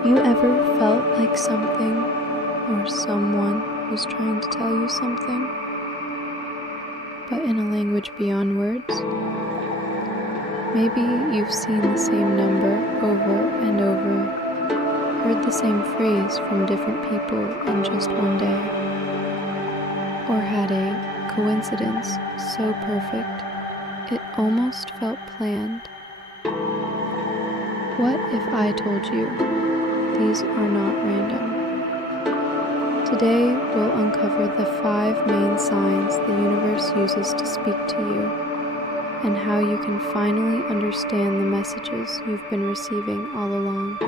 Have you ever felt like something or someone was trying to tell you something, but in a language beyond words? Maybe you've seen the same number over and over, heard the same phrase from different people in just one day, or had a coincidence so perfect it almost felt planned. What if I told you these are not random? Today we'll uncover the 5 main signs the universe uses to speak to you, and how you can finally understand the messages you've been receiving all along.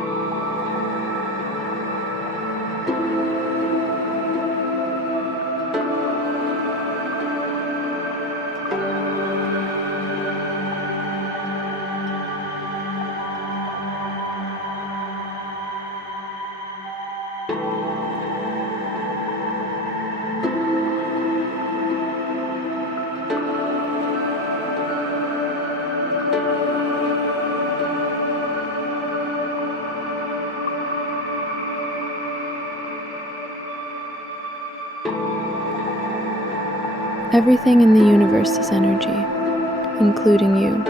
Everything in the universe is energy, including you.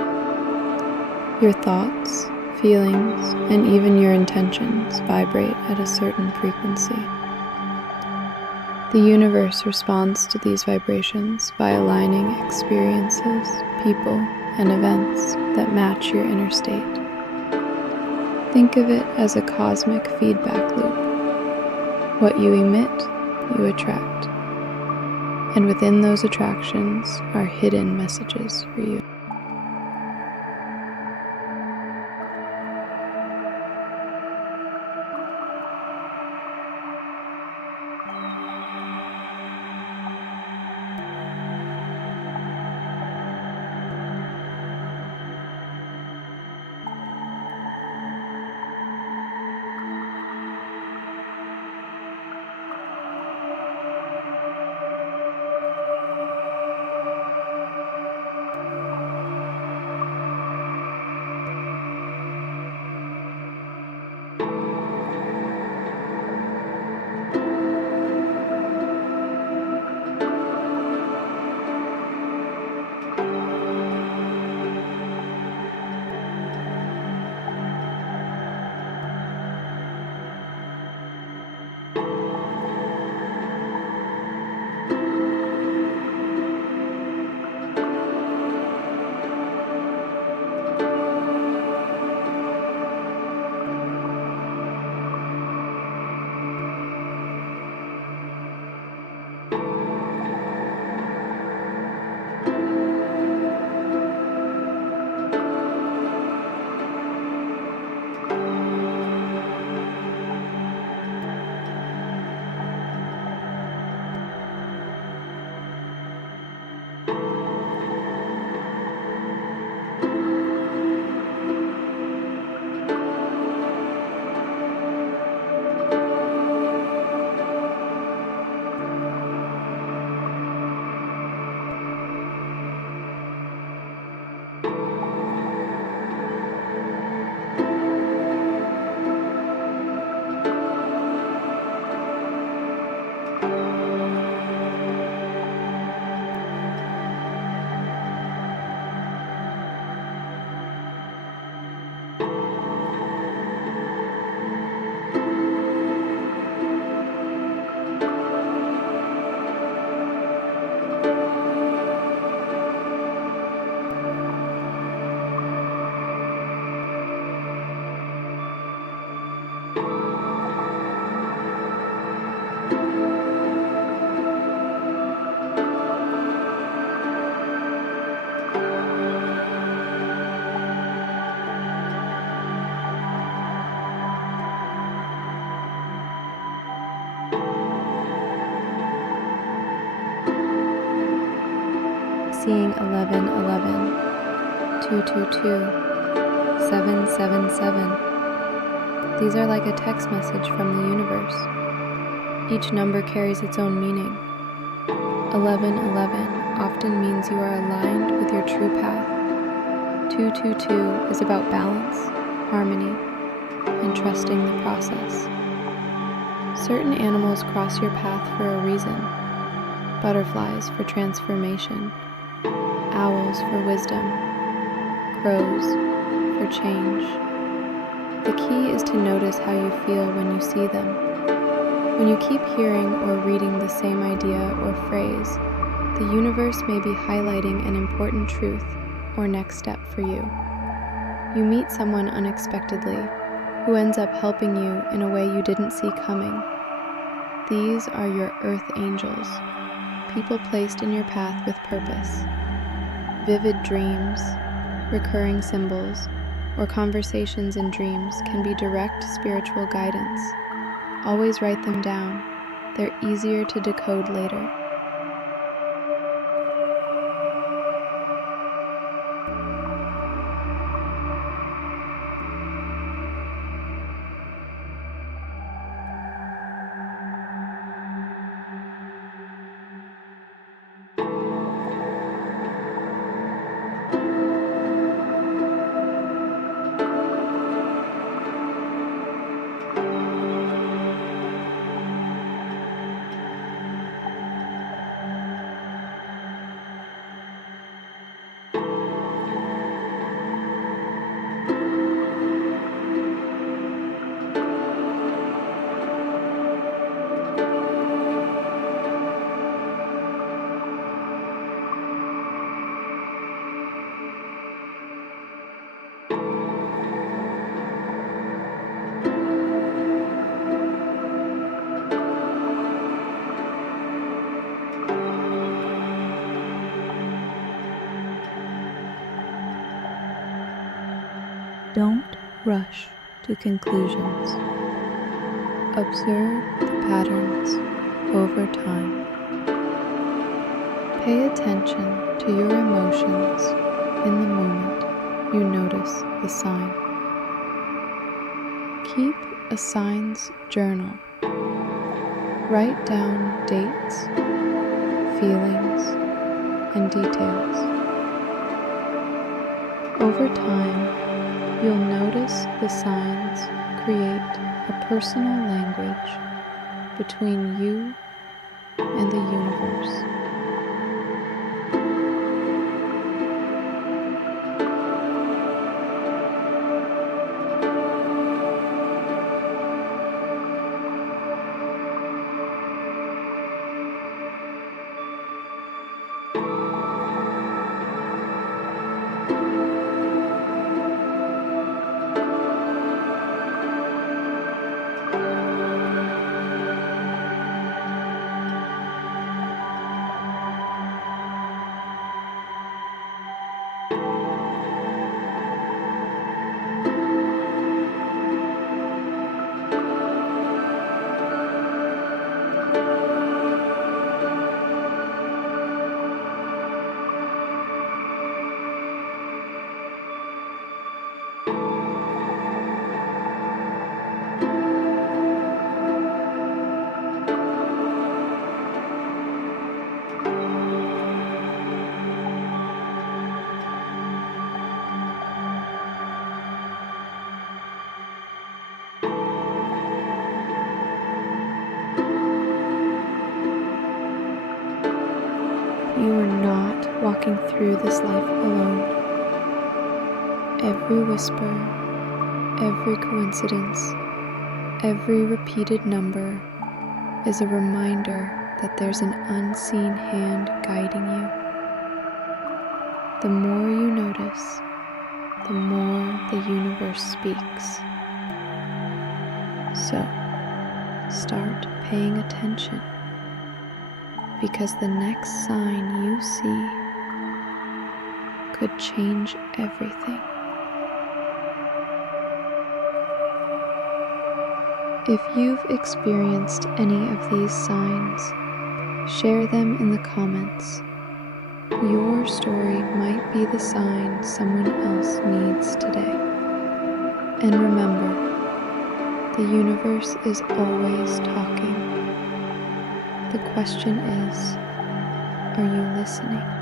Your thoughts, feelings, and even your intentions vibrate at a certain frequency. The universe responds to these vibrations by aligning experiences, people, and events that match your inner state. Think of it as a cosmic feedback loop. What you emit, you attract. And within those attractions are hidden messages for you. Seeing 1111, 222, 777. These are like a text message from the universe. Each number carries its own meaning. 1111 often means you are aligned with your true path. 222 is about balance, harmony, and trusting the process. Certain animals cross your path for a reason: butterflies for transformation, owls for wisdom, crows for change. The key is to notice how you feel when you see them. When you keep hearing or reading the same idea or phrase, the universe may be highlighting an important truth or next step for you. You meet someone unexpectedly who ends up helping you in a way you didn't see coming. These are your earth angels, people placed in your path with purpose. Vivid dreams, recurring symbols, or conversations in dreams can be direct spiritual guidance. Always write them down. They're easier to decode later. Don't rush to conclusions. Observe the patterns over time. Pay attention to your emotions in the moment you notice the sign. Keep a signs journal. Write down dates, feelings, and details. Over time, you'll notice the signs create a personal language between you and the universe. You are not walking through this life alone. Every whisper, every coincidence, every repeated number is a reminder that there's an unseen hand guiding you. The more you notice, the more the universe speaks. So, start paying attention, because the next sign you see could change everything. If you've experienced any of these signs, share them in the comments. Your story might be the sign someone else needs today. And remember, the universe is always talking. The question is, are you listening?